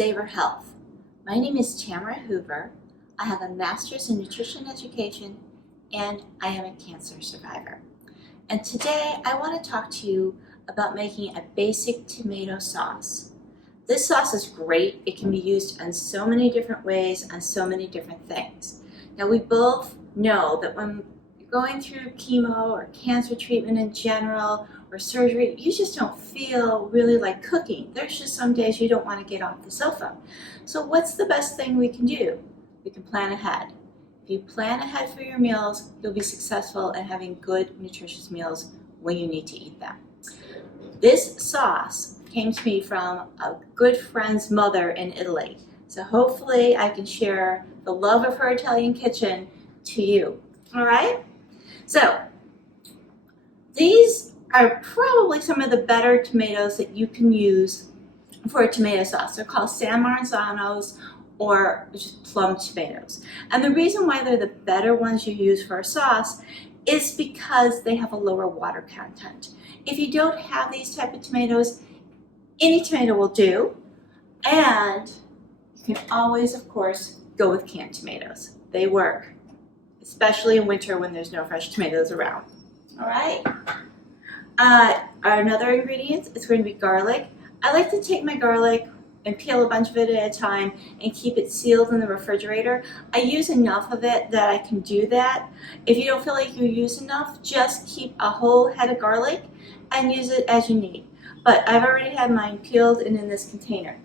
Savor Health. My name is Tamara Hoover. I have a master's in nutrition education and I am a cancer survivor. And today I want to talk to you about making a basic tomato sauce. This sauce is great. It can be used in so many different ways on so many different things. Now we both know that when you're going through chemo or cancer treatment in general or surgery, you just don't feel really like cooking. There's just some days you don't want to get off the sofa. So what's the best thing we can do? We can plan ahead. If you plan ahead for your meals, you'll be successful in having good, nutritious meals when you need to eat them. This sauce came to me from a good friend's mother in Italy. So hopefully I can share the love of her Italian kitchen to you. All right? So these are probably some of the better tomatoes that you can use for a tomato sauce. They're called San Marzanos or just plum tomatoes. And the reason why they're the better ones you use for a sauce is because they have a lower water content. If you don't have these type of tomatoes, any tomato will do. And you can always, of course, go with canned tomatoes. They work, especially in winter when there's no fresh tomatoes around. All right? Another ingredient is going to be garlic. I like to take my garlic and peel a bunch of it at a time and keep it sealed in the refrigerator. I use enough of it that I can do that. If you don't feel like you use enough, just keep a whole head of garlic and use it as you need. But I've already had mine peeled and in this container.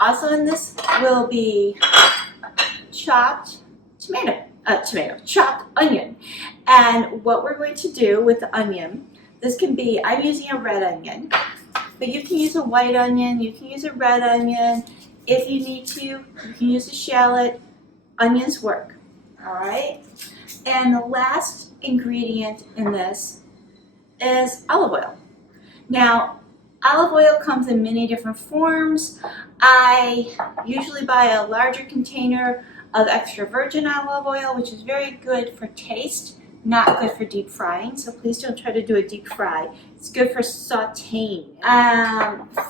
Also in this will be chopped chopped onion. And what we're going to do with the onion, this can be, I'm using a red onion, but you can use a white onion, you can use a red onion. If you need to, you can use a shallot. Onions work, all right? And the last ingredient in this is olive oil. Now, olive oil comes in many different forms. I usually buy a larger container of extra virgin olive oil, which is very good for taste, not good for deep frying. So please don't try to do a deep fry. It's good for sauteing.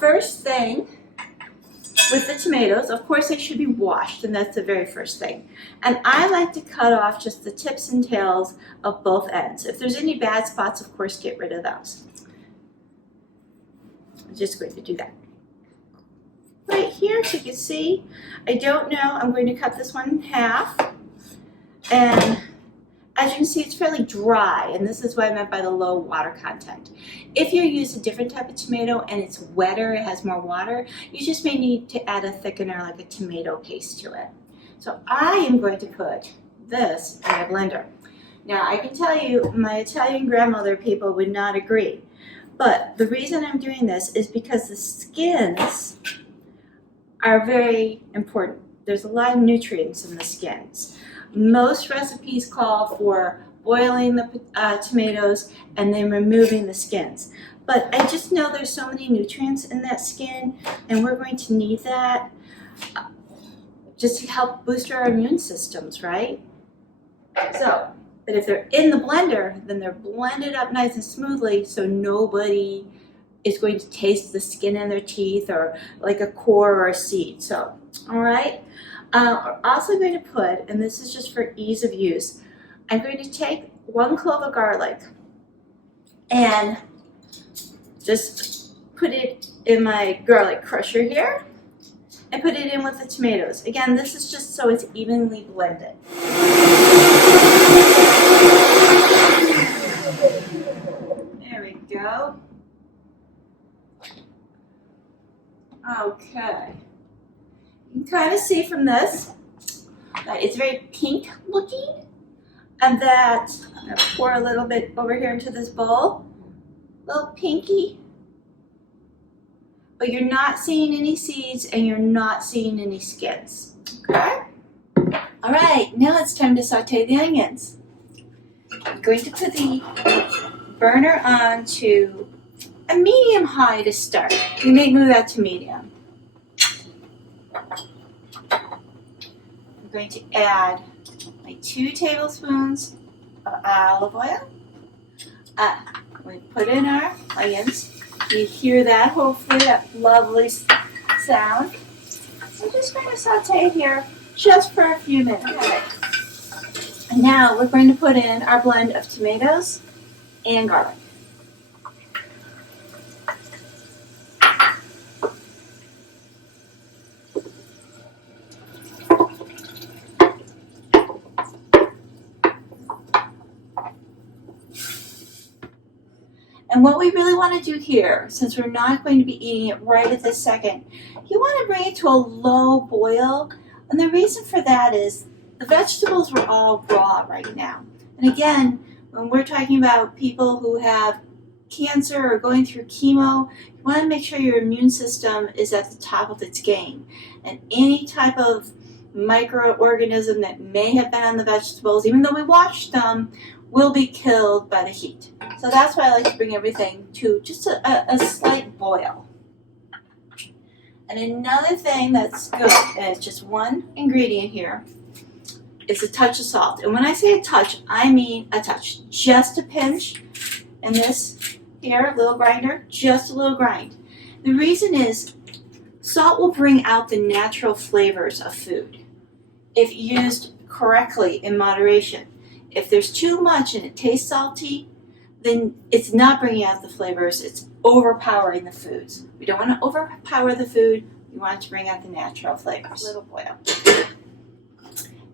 First thing with the tomatoes, of course they should be washed, and that's the very first thing. And I like to cut off just the tips and tails of both ends. If there's any bad spots, of course, get rid of those. I'm just going to do that right here, so you can see. I don't know, I'm going to cut this one in half. And as you can see, it's fairly dry, and this is what I meant by the low water content. If you use a different type of tomato and it's wetter, it has more water, you just may need to add a thickener like a tomato paste to it. So I am going to put this in a blender. Now I can tell you, my Italian grandmother people would not agree. But the reason I'm doing this is because the skins are very important. There's a lot of nutrients in the skins. Most recipes call for boiling the tomatoes and then removing the skins. But I just know there's so many nutrients in that skin, and we're going to need that just to help boost our immune systems, right? So, but if they're in the blender, then they're blended up nice and smoothly so nobody is going to taste the skin in their teeth or like a core or a seed. So, all right. We're also going to put, and this is just for ease of use, I'm going to take 1 clove of garlic and just put it in my garlic crusher here and put it in with the tomatoes. Again, this is just so it's evenly blended. There we go. Okay. You can kind of see from this that it's very pink looking, and that I'm going to pour a little bit over here into this bowl, a little pinky, but you're not seeing any seeds and you're not seeing any skins. Okay? All right, now it's time to saute the onions. I'm going to put the burner on to a medium high to start. You may move that to medium. I'm going to add my 2 tablespoons of olive oil. We put in our onions. You hear that, hopefully, that lovely mix down. We're just going to saute it here just for a few minutes. And now we're going to put in our blend of tomatoes and garlic. And what we really want to do here, since we're not going to be eating it right at this second, you want to bring it to a low boil. And the reason for that is the vegetables were all raw right now. And again, when we're talking about people who have cancer or going through chemo, you want to make sure your immune system is at the top of its game. And any type of microorganism that may have been on the vegetables, even though we washed them, will be killed by the heat. So that's why I like to bring everything to just a slight boil. And another thing that's good, and it's just one ingredient here, is a touch of salt. And when I say a touch, I mean a touch. Just a pinch in this here, little grinder, just a little grind. The reason is salt will bring out the natural flavors of food if used correctly in moderation. If there's too much and it tastes salty, then it's not bringing out the flavors, it's overpowering the foods. We don't want to overpower the food, we want to bring out the natural flavors. A little boil.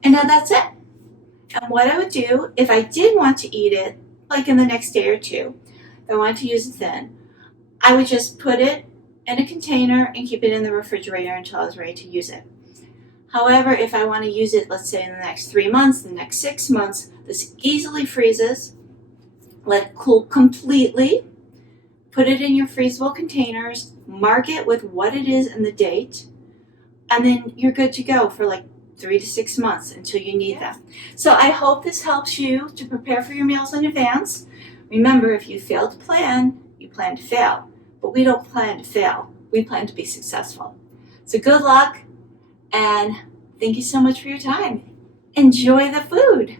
And now that's it. And what I would do, if I did want to eat it, like in the next day or two, if I wanted to use it then, I would just put it in a container and keep it in the refrigerator until I was ready to use it. However, if I want to use it, let's say in the next 3 months, the next 6 months, this easily freezes. Let it cool completely. Put it in your freezable containers. Mark it with what it is and the date. And then you're good to go for like 3 to 6 months until you need them. So I hope this helps you to prepare for your meals in advance. Remember, if you fail to plan, you plan to fail. But we don't plan to fail. We plan to be successful. So good luck. And thank you so much for your time. Enjoy the food.